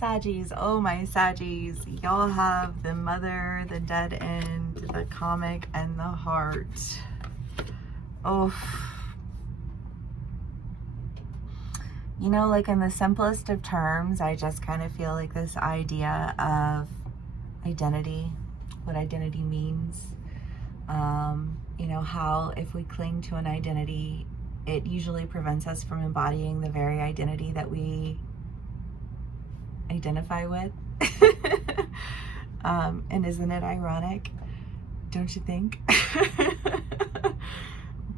Saggies, oh my Saggies, y'all have the mother, the dead end, the comic, and the heart. Oh, you know, like in the simplest of terms, I just kind of feel like this idea of identity, what identity means. You know, how if we cling to an identity, it usually prevents us from embodying the very identity that we identify with. And isn't it ironic? Don't you think?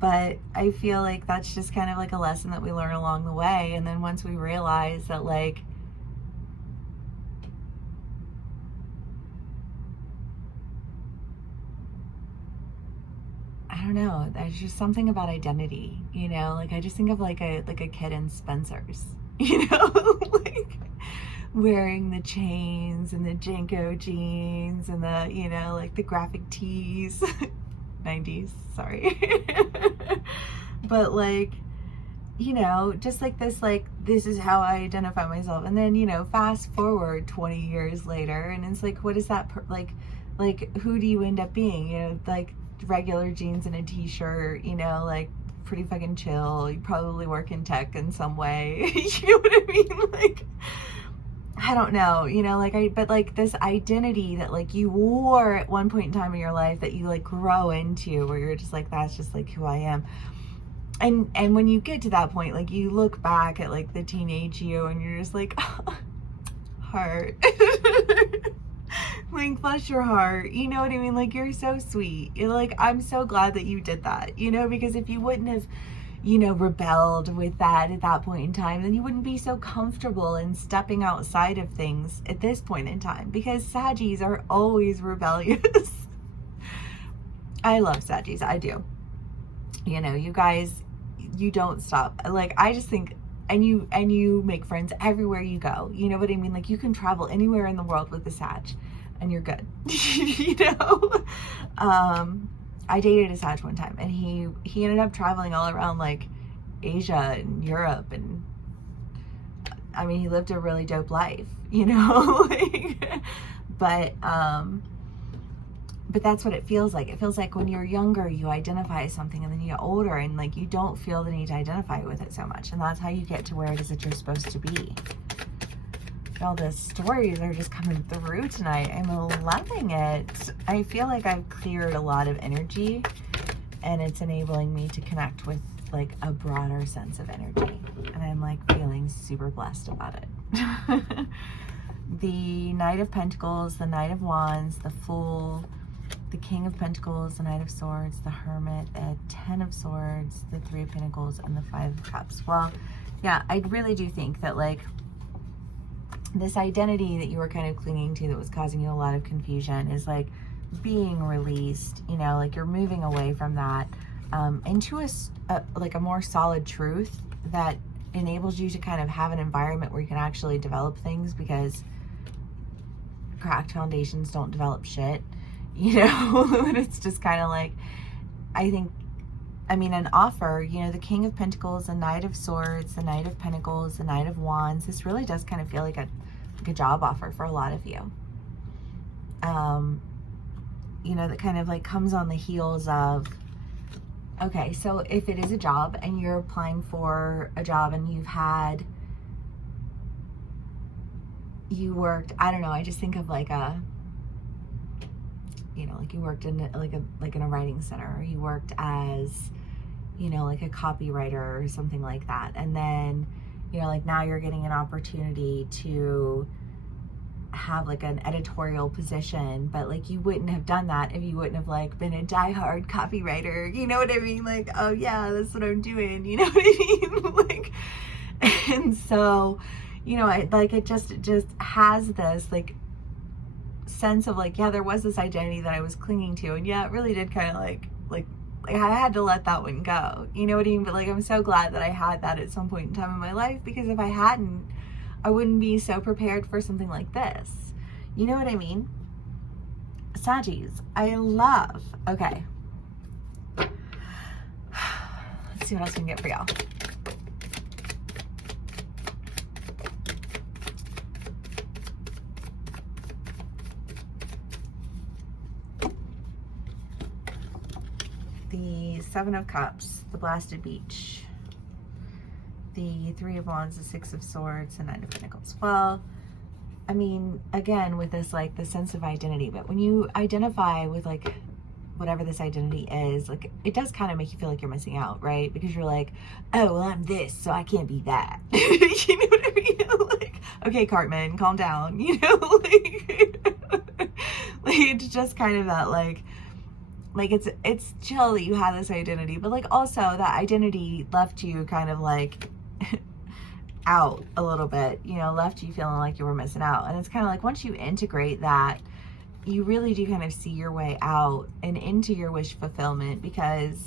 But I feel like that's just kind of like a lesson that we learn along the way. And then once we realize that, like, I don't know, there's just something about identity, you know, like I just think of like a kid in Spencer's, you know, like wearing the chains and the Janko jeans and the, you know, like the graphic tees. 90s, sorry. But like, you know, just like this is how I identify myself. And then, you know, fast forward 20 years later and it's like, what is that like who do you end up being? You know, like regular jeans and a t-shirt, you know, like pretty fucking chill. You probably work in tech in some way. You know what I mean? Like, I don't know, you know, like but like this identity that like you wore at one point in time in your life that you like grow into, where you're just like, that's just like who I am. And when you get to that point, like you look back at like the teenage you and you're just like, oh, heart. Like, bless your heart, you know what I mean? Like, you're so sweet. You're like, I'm so glad that you did that, you know, because if you wouldn't have, you know, rebelled with that at that point in time, then you wouldn't be so comfortable in stepping outside of things at this point in time, because Saggies are always rebellious. I love Saggies, I do. You know, you guys, you don't stop. Like, I just think, and you make friends everywhere you go. You know what I mean? Like, you can travel anywhere in the world with a Sag and you're good. You know? I dated a Sag one time and he ended up traveling all around like Asia and Europe, and I mean, he lived a really dope life, you know? Like, but that's what it feels like. It feels like when you're younger, you identify as something, and then you get older and like you don't feel the need to identify with it so much. And that's how you get to where it is that you're supposed to be. All the stories are just coming through tonight. I'm loving it. I feel like I've cleared a lot of energy, and it's enabling me to connect with like a broader sense of energy. And I'm like feeling super blessed about it. The Knight of Pentacles, the Knight of Wands, the Fool, the King of Pentacles, the Knight of Swords, the Hermit, the Ten of Swords, the Three of Pentacles, and the Five of Cups. Well, yeah, I really do think that like this identity that you were kind of clinging to that was causing you a lot of confusion is like being released, you know, like you're moving away from that into a more solid truth that enables you to kind of have an environment where you can actually develop things, because cracked foundations don't develop shit, you know. And it's just kind of like, I mean, an offer, you know, the King of Pentacles, the Knight of Swords, the Knight of Pentacles, the Knight of Wands. This really does kind of feel like a job offer for a lot of you. You know, that kind of like comes on the heels of, okay, so if it is a job and you're applying for a job and you worked, I don't know, I just think of like you know, like you worked in in a writing center, or you worked as, you know, like a copywriter or something like that. And then, you know, like now you're getting an opportunity to have like an editorial position, but like you wouldn't have done that if you wouldn't have like been a diehard copywriter, you know what I mean? Like, oh yeah, that's what I'm doing, you know what I mean? Like, and so, you know, it just has this like sense of like, yeah, there was this identity that I was clinging to, and yeah, it really did kind of like I had to let that one go, you know what I mean? But like, I'm so glad that I had that at some point in time in my life, because if I hadn't, I wouldn't be so prepared for something like this, you know what I mean? Saggies, I love. Okay, let's see what else we can get for y'all. the Seven of Cups, the Blasted Beach, the Three of Wands, the Six of Swords, and Nine of Pentacles. Well, I mean, again, with this, like, the sense of identity, but when you identify with, like, whatever this identity is, like, it does kind of make you feel like you're missing out, right? Because you're like, oh, well, I'm this, so I can't be that. You know what I mean? Like, okay, Cartman, calm down, you know? Like, it's just kind of that, like it's chill that you have this identity, but, like, also that identity left you kind of, like, out a little bit, you know, left you feeling like you were missing out. And it's kind of like, once you integrate that, you really do kind of see your way out and into your wish fulfillment, because,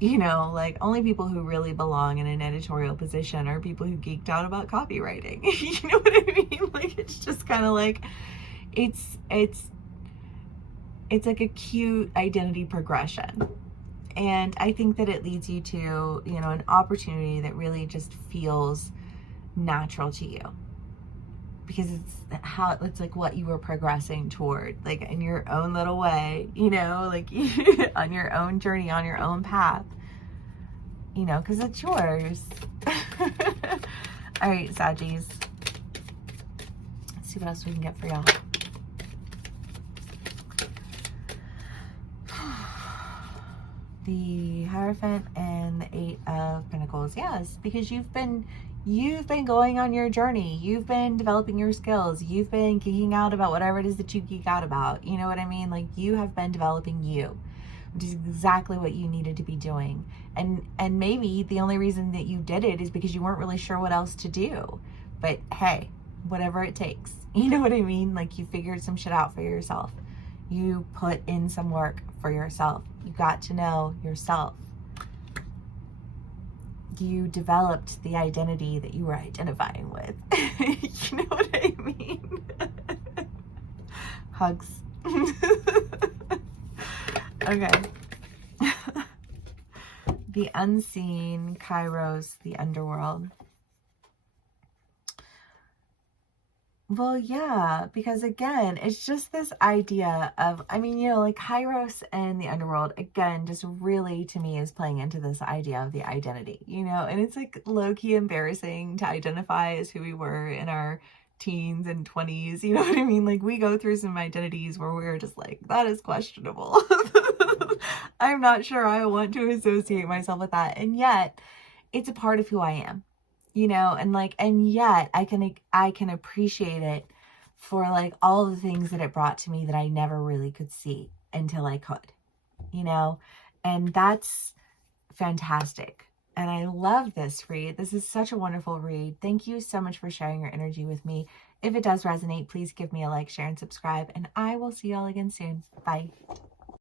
you know, like, only people who really belong in an editorial position are people who geeked out about copywriting. You know what I mean? Like, it's just kind of like, it's like a cute identity progression. And I think that it leads you to, you know, an opportunity that really just feels natural to you, because it's like what you were progressing toward, like, in your own little way, you know, like, on your own journey, on your own path, you know, because it's yours. All right, Saggies. Let's see what else we can get for y'all. The Hierophant and the Eight of Pentacles. Yes, because you've been going on your journey. You've been developing your skills. You've been geeking out about whatever it is that you geek out about. You know what I mean? Like, you have been developing you, which is exactly what you needed to be doing. And maybe the only reason that you did it is because you weren't really sure what else to do. But hey, whatever it takes. You know what I mean? Like, you figured some shit out for yourself. You put in some work for yourself. You got to know yourself. You developed the identity that you were identifying with. You know what I mean? Hugs. Okay. The Unseen, Kairos, the Underworld. Well, yeah, because again, it's just this idea of, I mean, you know, like, Kairos and the Underworld, again, just really, to me, is playing into this idea of the identity, you know, and it's, like, low-key embarrassing to identify as who we were in our teens and 20s, you know what I mean? Like, we go through some identities where we're just like, that is questionable. I'm not sure I want to associate myself with that, and yet, it's a part of who I am. You know, and, like, and yet I can appreciate it for, like, all the things that it brought to me that I never really could see until I could, you know, and that's fantastic. And I love this read. This is such a wonderful read. Thank you so much for sharing your energy with me. If it does resonate, please give me a like, share, and subscribe, and I will see y'all again soon. Bye.